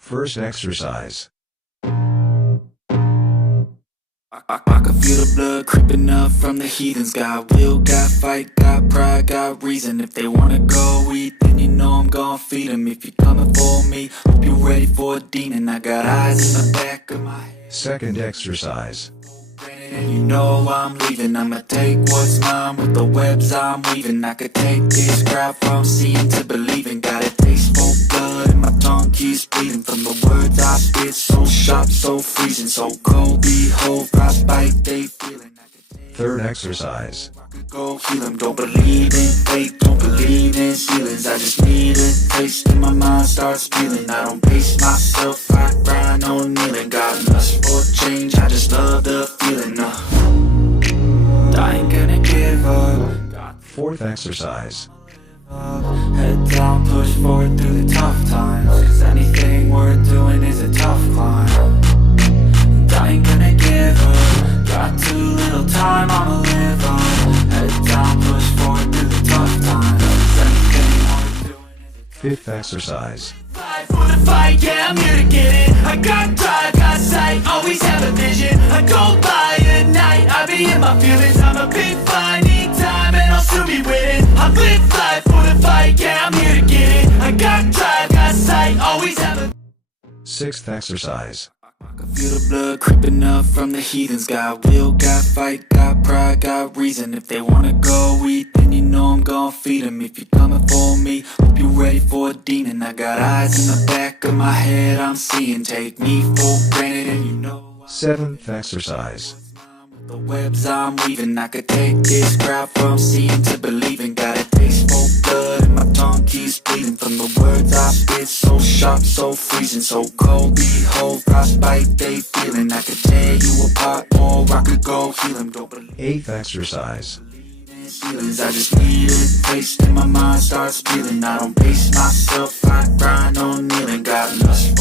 First exercise. I can feel the blood creeping up from the heathens. Got will, got fight, got pride, got reason. If they wanna go eat, then you know I'm gon' feed them. If you're coming for me, hope you're ready for a demon. I got eyes in the back of my head. Second exercise. And you know I'm leaving. I'ma take what's mine with the webs I'm weaving. I could take this crowd from seeing to believing. Got a taste for blood and my tongue keeps bleeding from the words I spit. So sharp, so freezing, so cold. Behold, frostbite they feeling. Third exercise. I could go heal 'em. Don't believe in fate, don't believe in ceilings. I just need a taste and my mind starts feeling. I don't pace myself, I grind on kneeling. Got lust for change, I just love the feeling. I ain't gonna give up. Fourth exercise. Head down, push forward through the tough times. Cause anything worth doing is a tough climb. And I ain't gonna give up. Got too little time, I'ma live up. Head down, push forward through the tough times. Cause anything worth doing is a tough climb. Fifth exercise. Fight for the fight, yeah, I'm here to get it. I got drive, got sight, always have a vision. I go by at night, I be in my feelings. I'm a big fly, need time, and I'll soon be winning. I live life for the fight, yeah, I'm here to get it. I got drive, got sight, always have a. Sixth exercise. I can feel the blood creeping up from the heathens. Got will, got fight, got pride, got reason. If they wanna go eat, then you know I'm gon' feed them. If you're coming for me, hope you're ready for a demon. I got eyes in the back of my head, I'm seeing. Take me for granted and you know Seventh exercise. the webs I'm weaving. I could take this crowd from seeing to believing. Got a taste for blood and my tongue keeps bleeding from the words I spit. So sharp, so freezing, so cold. Behold, frostbite they feeling. I could tear you apart or I could go heal 'em. Don't believe Eighth exercise. in feelings. I just need a taste and my mind starts feeling. I don't pace myself, I grind on kneeling. Got lust